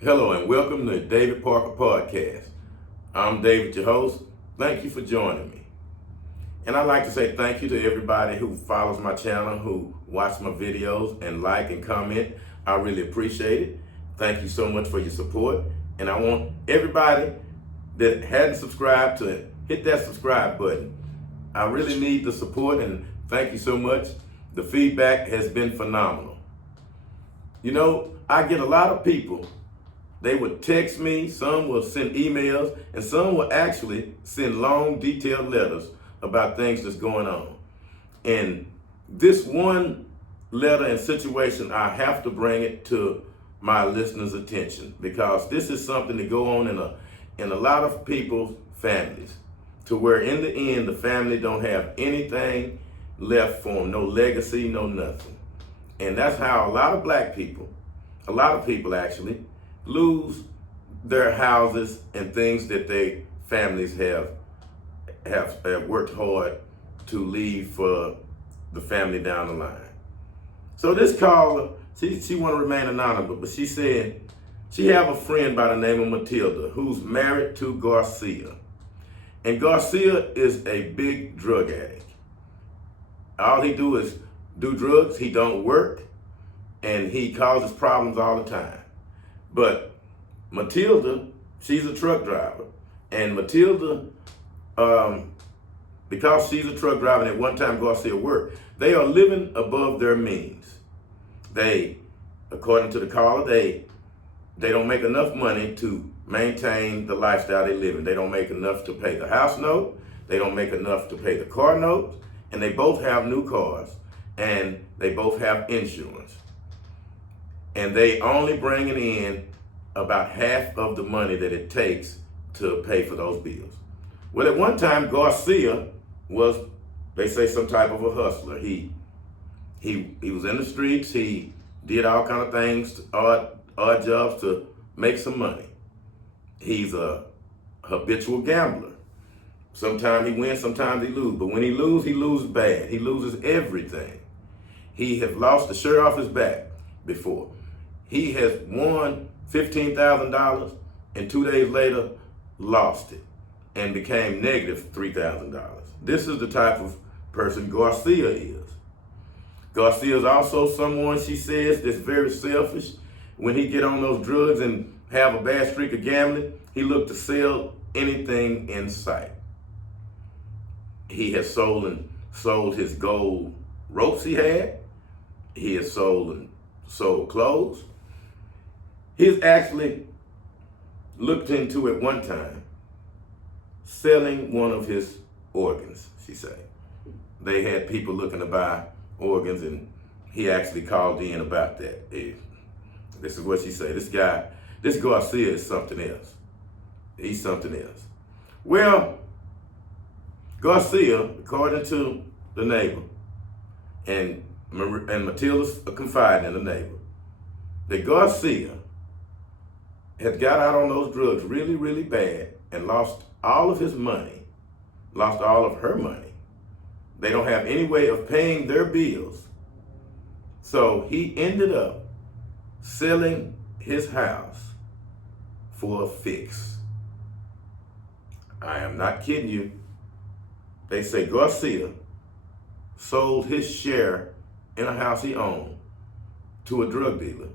Hello and welcome to the David Parker Podcast. I'm David, your host. Thank you for joining me. And I'd like to say thank you to everybody who follows my channel, who watch my videos and like and comment. I really appreciate it. Thank you so much for your support. And I want everybody that hadn't subscribed to hit that subscribe button. I really need the support and thank you so much. The feedback has been phenomenal. You know, I get a lot of people. They would text me, some will send emails, and some will actually send long, detailed letters about things that's going on. And this one letter and situation, I have to bring it to my listeners' attention because this is something that go on in a lot of people's families, to where in the end, the family don't have anything left for them, no legacy, no nothing. And that's how a lot of people actually, lose their houses and things that their families have worked hard to leave for the family down the line. So this caller, she want to remain anonymous, but she said she have a friend by the name of Matilda who's married to Garcia. And Garcia is a big drug addict. All he do is do drugs, he don't work, and he causes problems all the time. But Matilda, she's a truck driver. And Matilda, because she's a truck driver and at one time Garcia worked, they are living above their means. They, according to the caller, they don't make enough money to maintain the lifestyle they live in. They don't make enough to pay the house note. They don't make enough to pay the car note. And they both have new cars. And they both have insurance. And they only bringing in about half of the money that it takes to pay for those bills. Well, at one time, Garcia was, they say, some type of a hustler. He was in the streets. He did all kind of things, odd jobs to make some money. He's a habitual gambler. Sometimes he wins, sometimes he loses. But when he loses bad. He loses everything. He has lost the shirt off his back before. He has won $15,000 and 2 days later lost it and became negative $3,000. This is the type of person Garcia is. Garcia is also someone, she says, that's very selfish. When he get on those drugs and have a bad streak of gambling, he look to sell anything in sight. He has sold his gold ropes he had. He has sold clothes. He's actually looked into at one time selling one of his organs, she said. They had people looking to buy organs and he actually called in about that. This is what she said. This Garcia is something else. He's something else. Well, Garcia, according to the neighbor, and Matilda's confiding in the neighbor, that Garcia had got out on those drugs really, really bad and lost all of his money, lost all of her money. They don't have any way of paying their bills. So he ended up selling his house for a fix. I am not kidding you. They say Garcia sold his share in a house he owned to a drug dealer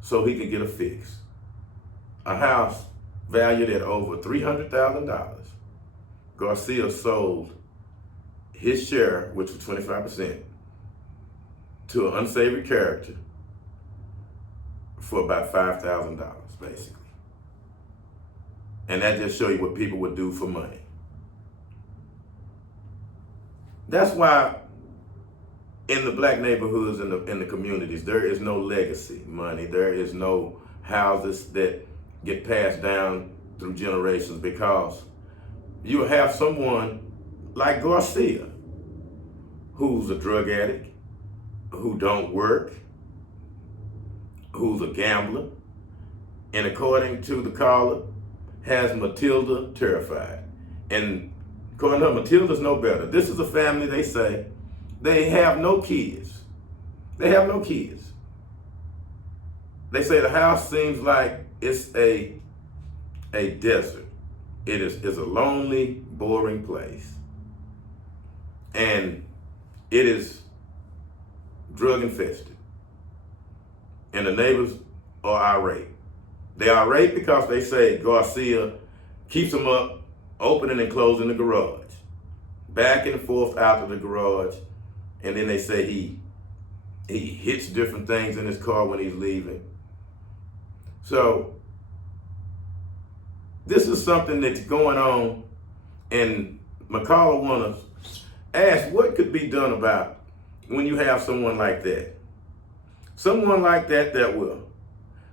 so he could get a fix. A house valued at over $300,000. Garcia sold his share, which was 25%, to an unsavory character for about $5,000, basically. And that just shows you what people would do for money. That's why in the black neighborhoods, in the communities, there is no legacy money. There is no houses that get passed down through generations, because you have someone like Garcia, who's a drug addict, who don't work, who's a gambler, and according to the caller, has Matilda terrified. And according to her, Matilda's no better. This is a family, they say, they have no kids. They have no kids. They say the house seems like it's a desert. It's a lonely, boring place. And it is drug infested. And the neighbors are irate. They're irate because they say Garcia keeps them up, opening and closing the garage, back and forth out of the garage. And then they say he hits different things in his car when he's leaving. So this is something that's going on, and McCullough wants to ask what could be done about when you have someone like that. Someone like that will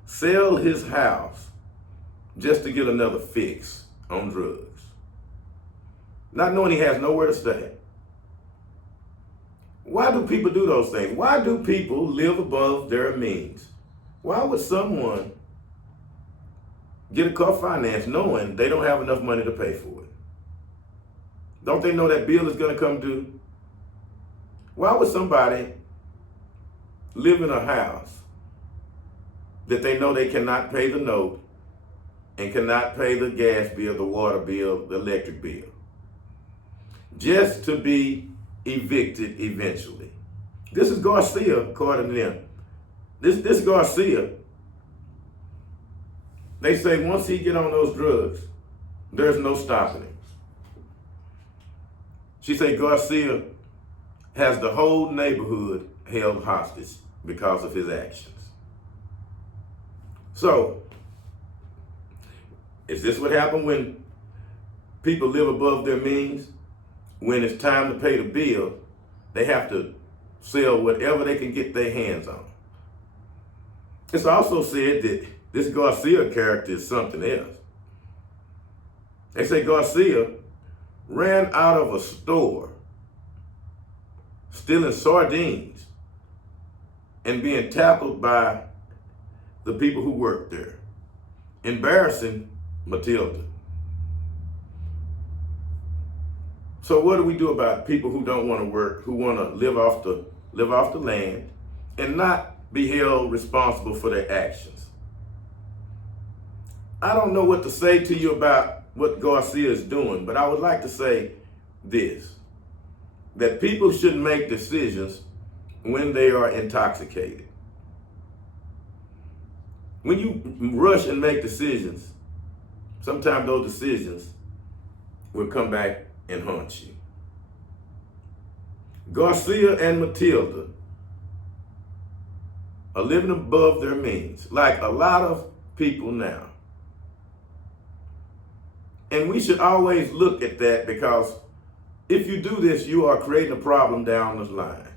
sell his house just to get another fix on drugs, not knowing he has nowhere to stay. Why do people do those things? Why do people live above their means? Why would someone get a car financed knowing they don't have enough money to pay for it? Don't they know that bill is going to come due? Why would somebody live in a house that they know they cannot pay the note and cannot pay the gas bill, the water bill, the electric bill, just to be evicted eventually? This is Garcia, according to them. This Garcia, they say once he get on those drugs, there's no stopping him. She say Garcia has the whole neighborhood held hostage because of his actions. So, is this what happened when people live above their means? When it's time to pay the bill, they have to sell whatever they can get their hands on. It's also said that this Garcia character is something else. They say Garcia ran out of a store stealing sardines and being tackled by the people who worked there, embarrassing Matilda. So what do we do about people who don't want to work, who want to live off the land and not be held responsible for their actions? I don't know what to say to you about what Garcia is doing, but I would like to say this, that people shouldn't make decisions when they are intoxicated. When you rush and make decisions, sometimes those decisions will come back and haunt you. Garcia and Matilda are living above their means, like a lot of people now. And we should always look at that, because if you do this, you are creating a problem down the line.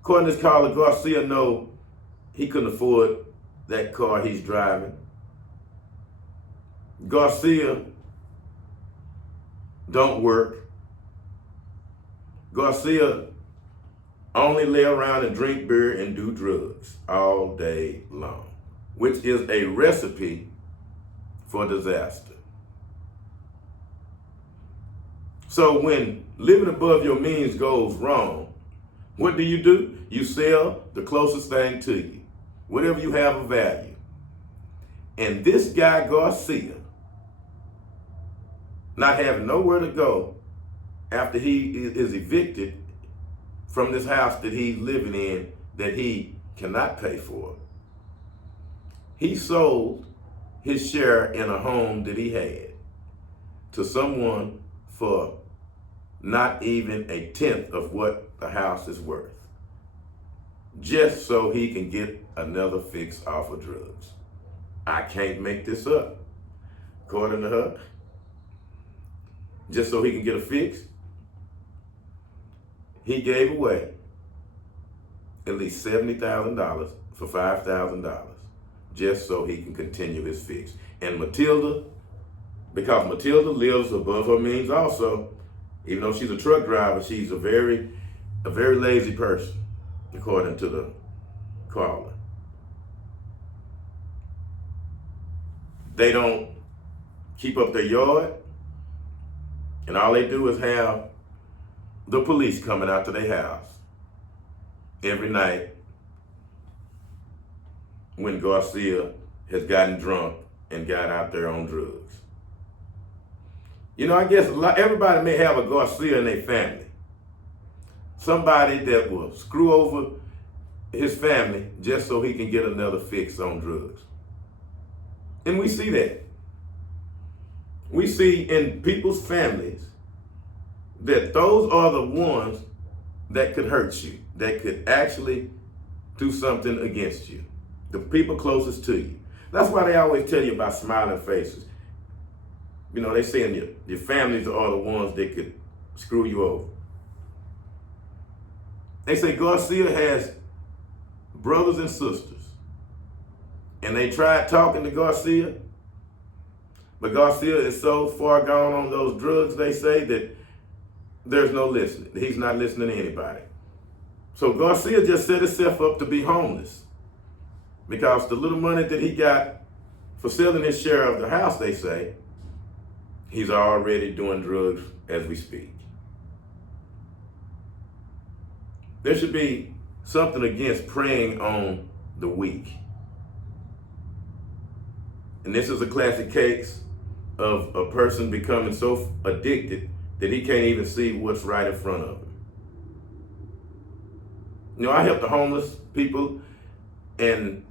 According to this caller, Garcia know he couldn't afford that car he's driving. Garcia don't work. Garcia only lay around and drink beer and do drugs all day long, which is a recipe for disaster. So when living above your means goes wrong, what do? You sell the closest thing to you, whatever you have of value. And this guy Garcia, not having nowhere to go after he is evicted from this house that he's living in that he cannot pay for, he sold his share in a home that he had to someone for not even a tenth of what the house is worth, just so he can get another fix off of drugs. I can't make this up. According to her, just so he can get a fix, he gave away at least $70,000 for $5,000 just so he can continue his fix. And Matilda, because Matilda lives above her means also, even though she's a truck driver, she's a very lazy person, according to the caller. They don't keep up their yard, and all they do is have the police coming out to their house every night when Garcia has gotten drunk and got out there on drugs. You know, I guess everybody may have a Garcia in their family. Somebody that will screw over his family just so he can get another fix on drugs. And we see that. We see in people's families that those are the ones that could hurt you, that could actually do something against you. The people closest to you. That's why they always tell you about smiling faces. You know, they say your families are the ones that could screw you over. They say Garcia has brothers and sisters. And they tried talking to Garcia, but Garcia is so far gone on those drugs, they say, that there's no listening. He's not listening to anybody. So Garcia just set himself up to be homeless because the little money that he got for selling his share of the house, they say, he's already doing drugs as we speak. There should be something against preying on the weak. And this is a classic case of a person becoming so addicted that he can't even see what's right in front of him. You know, I help the homeless people, and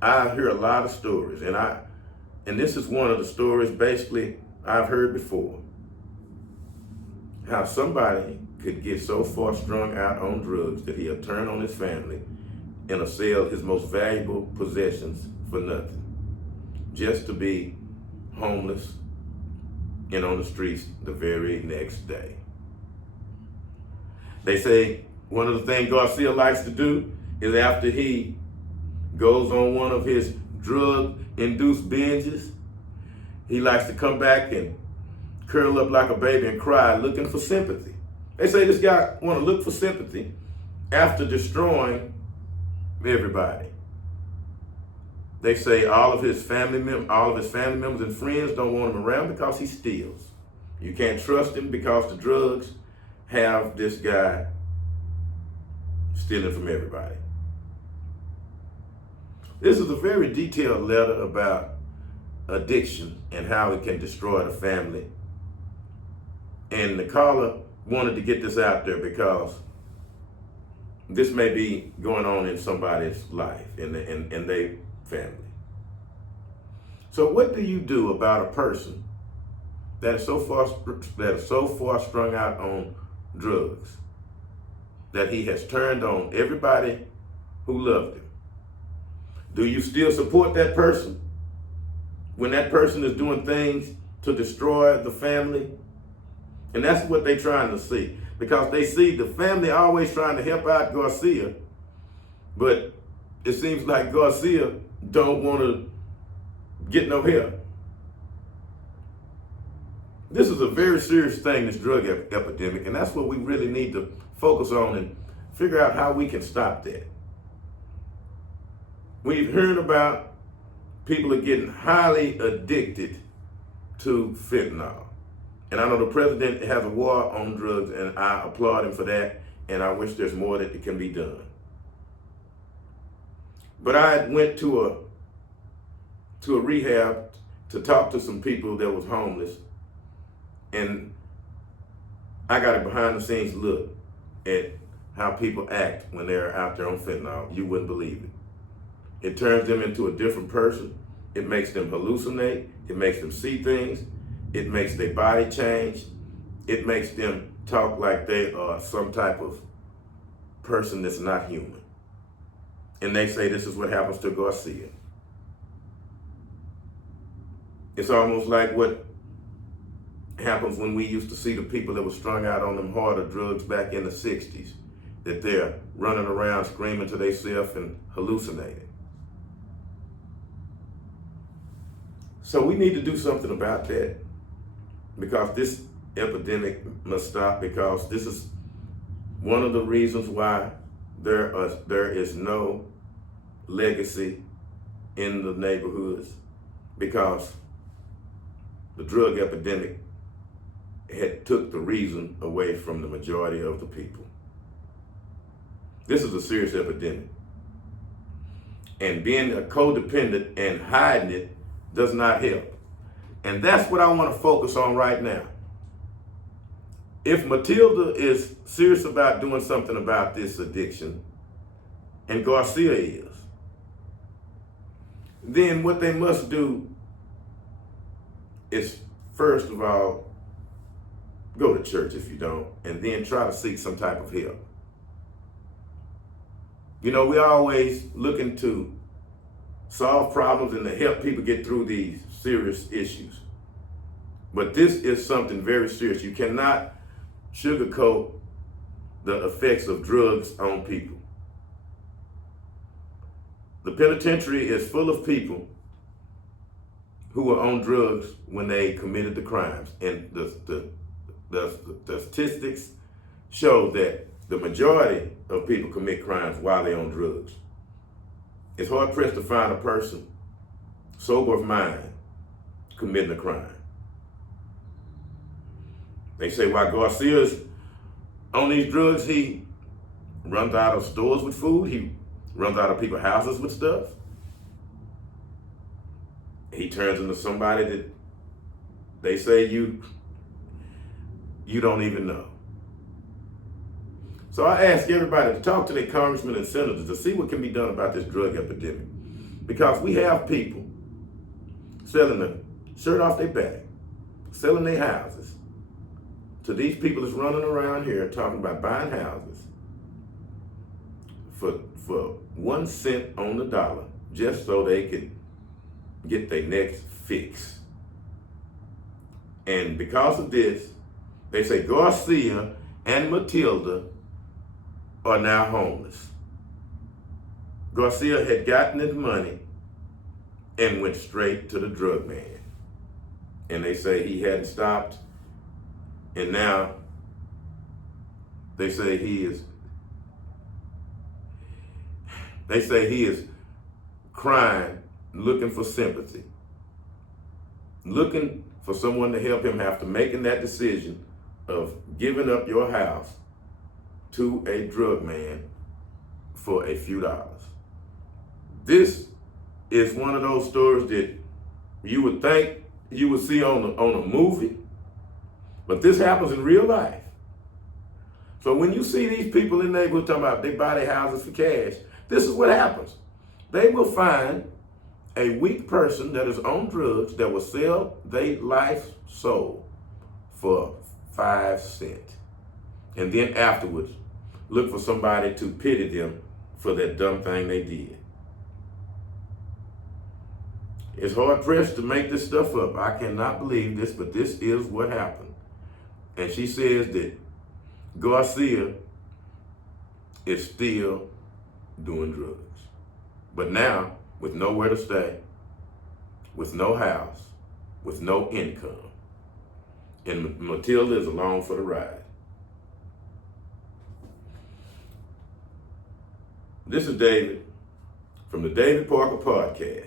I hear a lot of stories, and this is one of the stories basically I've heard before. How somebody could get so far strung out on drugs that he'll turn on his family and sell his most valuable possessions for nothing, just to be homeless and on the streets the very next day. They say one of the things Garcia likes to do is after he goes on one of his drug-induced binges, he likes to come back and curl up like a baby and cry, looking for sympathy. They say this guy want to look for sympathy after destroying everybody. They say all of his family members and friends don't want him around because he steals. You can't trust him because the drugs have this guy stealing from everybody. This is a very detailed letter about addiction and how it can destroy the family. And the caller wanted to get this out there because this may be going on in somebody's life, in their family. So what do you do about a person that is so far strung out on drugs that he has turned on everybody who loved him? Do you still support that person when that person is doing things to destroy the family? And that's what they're trying to see, because they see the family always trying to help out Garcia, but it seems like Garcia don't want to get no help. This is a very serious thing, this drug epidemic, and that's what we really need to focus on and figure out how we can stop that. We've heard about people are getting highly addicted to fentanyl. And I know the president has a war on drugs, and I applaud him for that, and I wish there's more that can be done. But I went to a rehab to talk to some people that was homeless, and I got a behind the scenes look at how people act when they're out there on fentanyl. You wouldn't believe it. It turns them into a different person. It makes them hallucinate. It makes them see things. It makes their body change. It makes them talk like they are some type of person that's not human. And they say this is what happens to Garcia. It's almost like what happens when we used to see the people that were strung out on them harder drugs back in the 60s, that they're running around screaming to themselves and hallucinating. So we need to do something about that, because this epidemic must stop, because this is one of the reasons why there is no legacy in the neighborhoods, because the drug epidemic had took the reason away from the majority of the people. This is a serious epidemic. And being a codependent and hiding it does not help. And that's what I want to focus on right now. If Matilda is serious about doing something about this addiction, and Garcia is, then what they must do is, first of all, go to church if you don't, and then try to seek some type of help. You know, we're always looking to solve problems and to help people get through these serious issues. But this is something very serious. You cannot sugarcoat the effects of drugs on people. The penitentiary is full of people who were on drugs when they committed the crimes. And the statistics show that the majority of people commit crimes while they're on drugs. It's hard pressed to find a person sober of mind committing a crime. They say while Garcia's on these drugs, he runs out of stores with food, he runs out of people's houses with stuff. He turns into somebody that they say you don't even know. So I ask everybody to talk to their congressmen and senators to see what can be done about this drug epidemic. Because we have people selling the shirt off their back, selling their houses to these people that's running around here talking about buying houses for 1 cent on the dollar just so they could get their next fix. And because of this, they say Garcia and Matilda are now homeless. Garcia had gotten his money and went straight to the drug man. And they say he hadn't stopped. And now they say he is crying, looking for sympathy, looking for someone to help him after making that decision of giving up your house to a drug man for a few dollars. This is one of those stories that you would think you would see on a movie, but this happens in real life. So when you see these people in the neighborhood talking about they buy their houses for cash, this is what happens. They will find a weak person that is on drugs that will sell their life's soul for 5 cents. And then afterwards, look for somebody to pity them for that dumb thing they did. It's hard pressed to make this stuff up. I cannot believe this, but this is what happened. And she says that Garcia is still doing drugs. But now, with nowhere to stay, with no house, with no income. And Matilda is along for the ride. This is David from the David Parker Podcast.